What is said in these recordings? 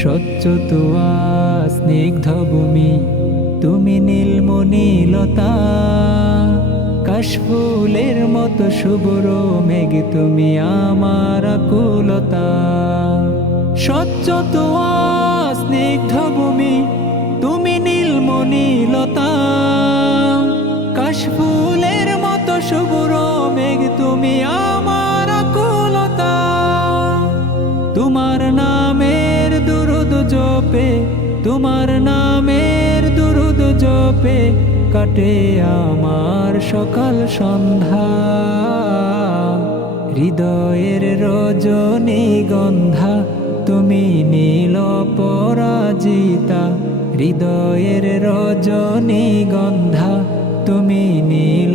স্বচ্ছ তোয়া স্নিগ্ধ ভূমি তুমি নীলমণিলতা কাশফুলের মতো শুভর মেঘ তুমি আমার কুলতা স্বচ্ছ তোয়া স্নিগ্ধ ভূমি তুমি নীলমণিলতা কাশফুলের মতো শুভর মেঘ তুমি জপে তোমার নামের দুরুদ জপে কাটে আমার সকাল সন্ধ্যা হৃদয়ের রজনী গন্ধা তুমি নীল পরাজিতা হৃদয়ের রজনী গন্ধা তুমি নীল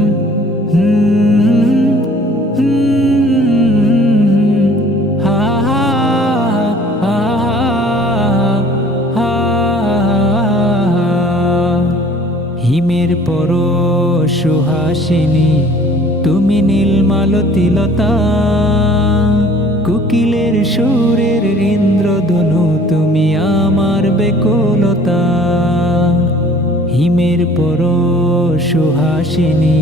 হিমের পর সুহাসিনী তুমি নীলমালতিলতা কুকিলের সুরের ইন্দ্রধনু তুমি আমার বেকুলতা হিমের পর সুহাসিনী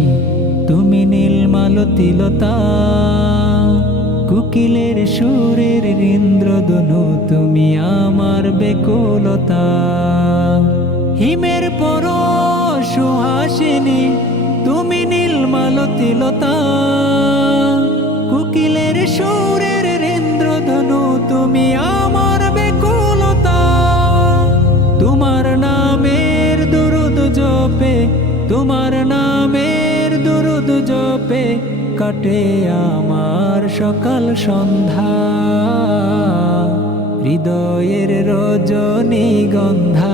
তুমি নীলমালতিলতা কুকিলের সুরের ইন্দ্রধনু তুমি আমার বেকুলতা হিমের পরো আসেনি তুমি নীলমালতিলতা কুকিলের সুরের রেন্দ্রধনু তুমি আমার বেকুলতা তোমার নামের দুরুদ জপে তোমার নামের দুরুদ জপে কাটে আমার সকাল সন্ধ্যা হৃদয়ের রজনী গন্ধা